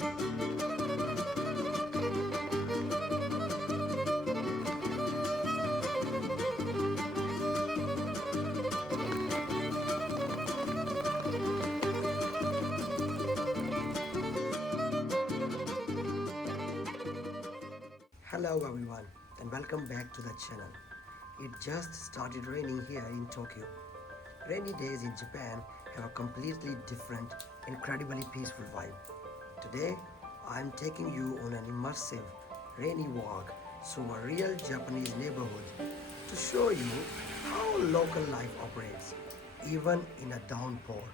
Hello everyone and welcome back to the channel. It just started raining here in Tokyo. Rainy days in Japan have a completely different, incredibly peaceful vibe. Today, I'm taking you on an immersive, rainy walk through a real Japanese neighborhood to show you how local life operates, even in a downpour.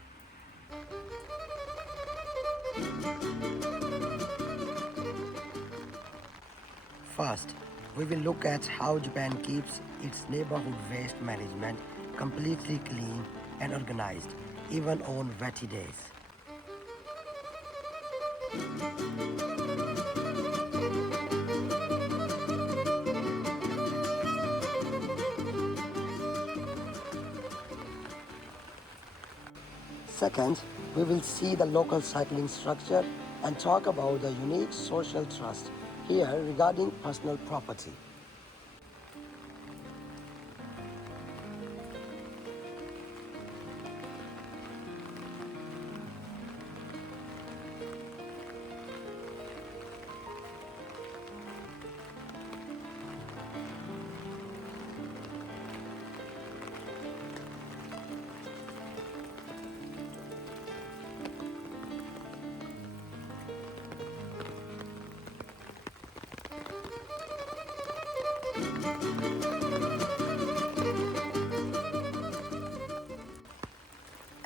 First, we will look at how Japan keeps its neighborhood waste management completely clean and organized, even on wetty days. Second, we will see the local cycling structure and talk about the unique social trust here regarding personal property.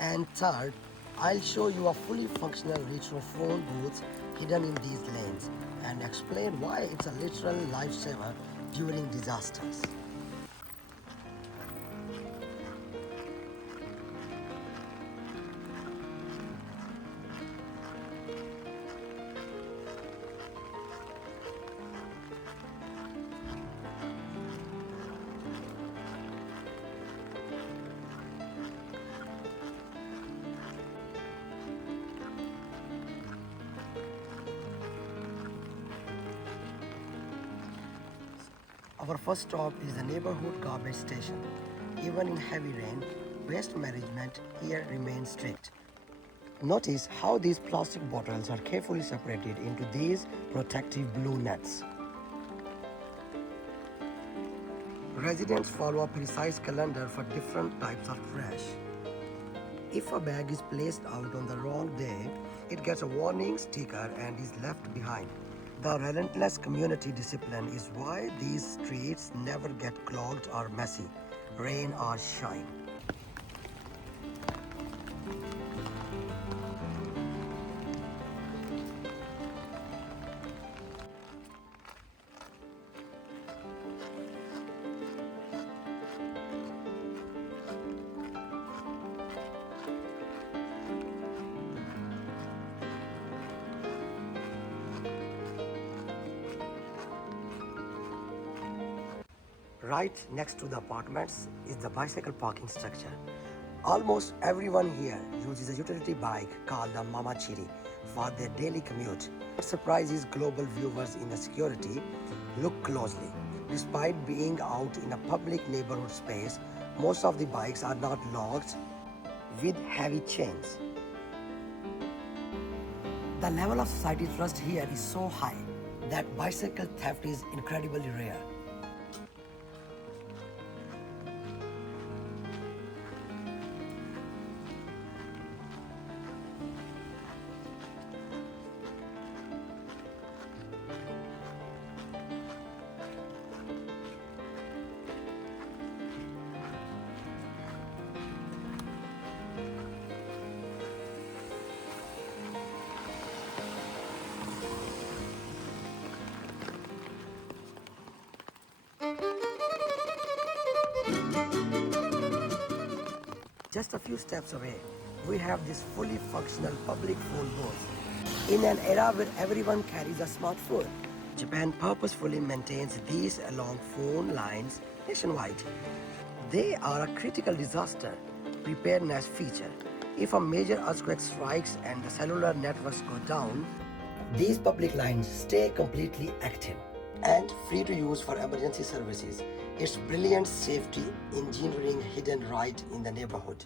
And third, I'll show you a fully functional retro phone booth hidden in these lanes and explain why it's a literal lifesaver during disasters. Our first stop is the neighborhood garbage station. Even in heavy rain, waste management here remains strict. Notice how these plastic bottles are carefully separated into these protective blue nets. Residents follow a precise calendar for different types of trash. If a bag is placed out on the wrong day, it gets a warning sticker and is left behind. The relentless community discipline is why these streets never get clogged or messy, rain or shine. Right next to the apartments is the bicycle parking structure. Almost everyone here uses a utility bike called the Mamachiri for their daily commute. What surprises global viewers in the security, look closely. Despite being out in a public neighborhood space, most of the bikes are not locked with heavy chains. The level of society trust here is so high that bicycle theft is incredibly rare. Just a few steps away, we have this fully functional public phone booth. In an era where everyone carries a smartphone, Japan purposefully maintains these along phone lines nationwide. They are a critical disaster preparedness feature. If a major earthquake strikes and the cellular networks go down, These public lines stay completely active and free to use for emergency services. It's brilliant safety engineering hidden right in the neighborhood.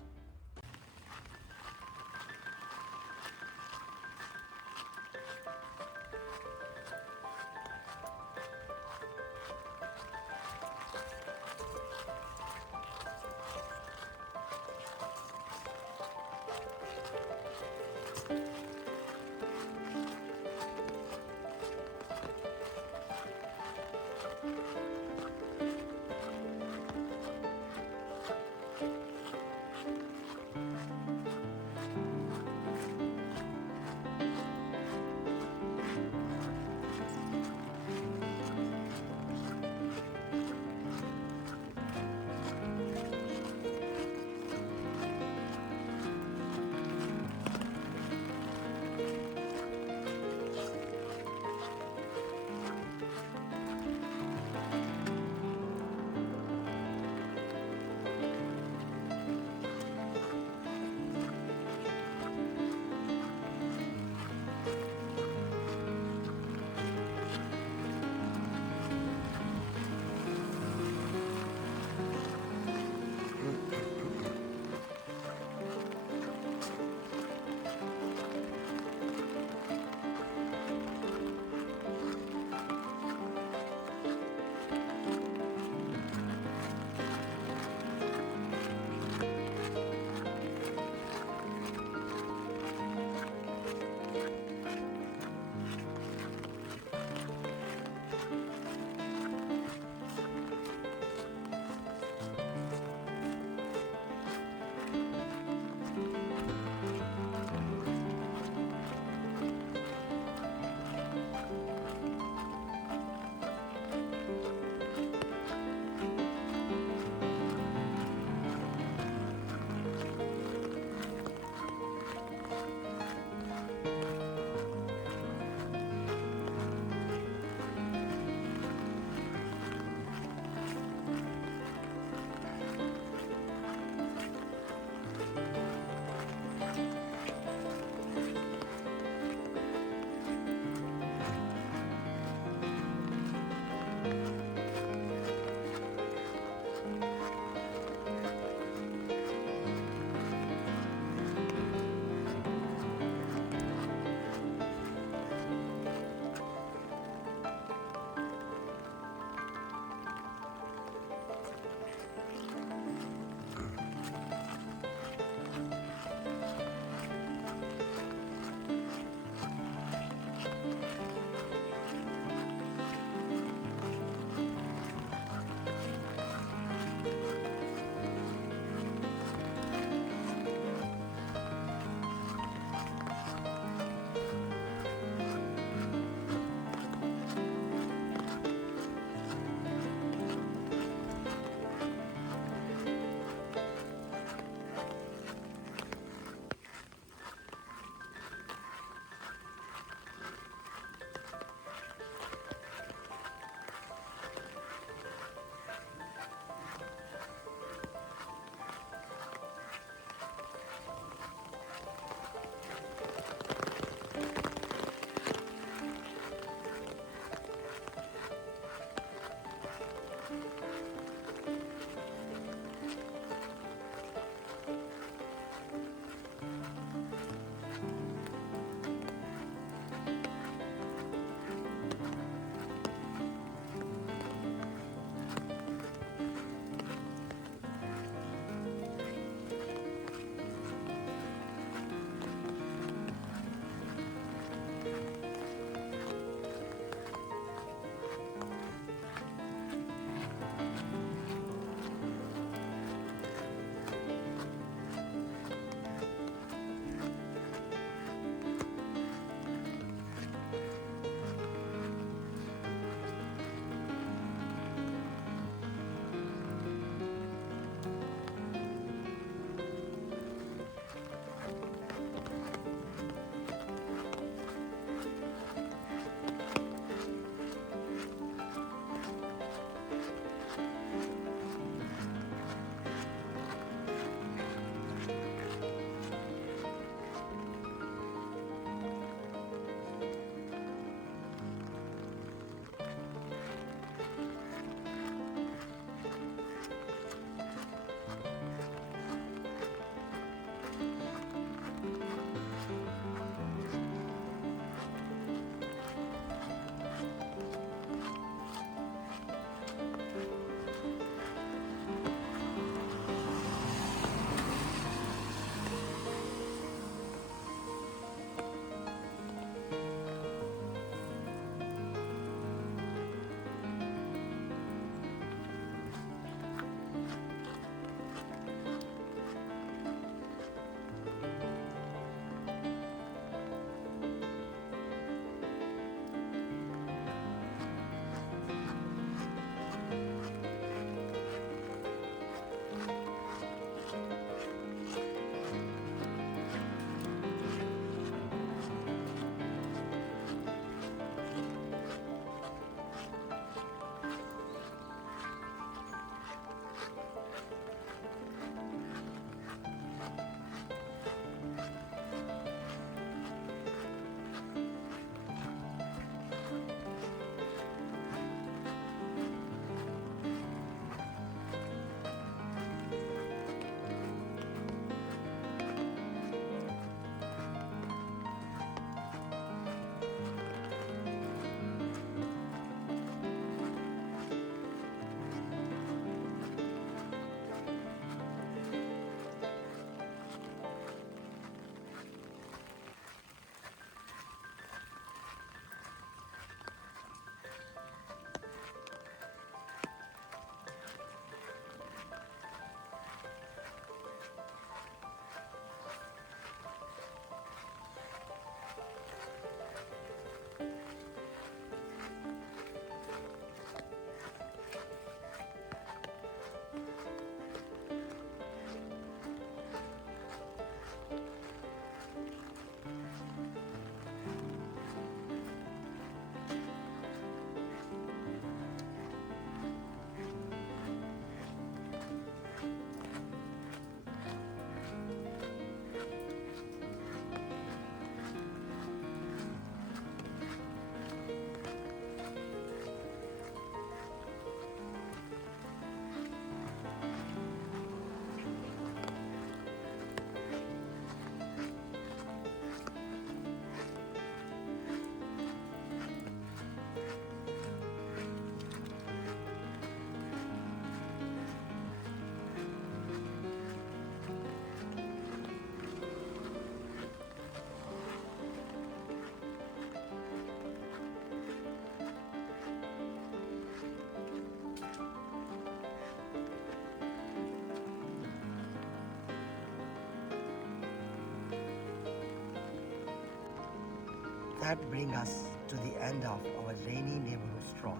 that brings us to the end of our rainy neighborhood stroll.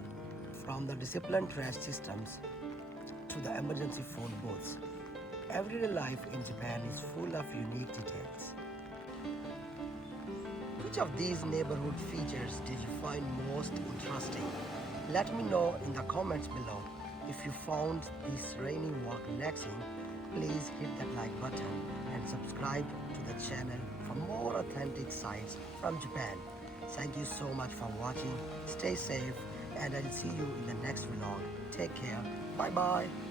From the disciplined trash systems to the emergency phone booths, everyday life in Japan is full of unique details. Which of these neighborhood features did you find most interesting? Let me know in the comments below. If you found this rainy walk relaxing, please hit that like button and subscribe to the channel for more authentic sights from Japan. Thank you so much for watching. Stay safe and I'll see you in the next vlog. Take care. Bye bye.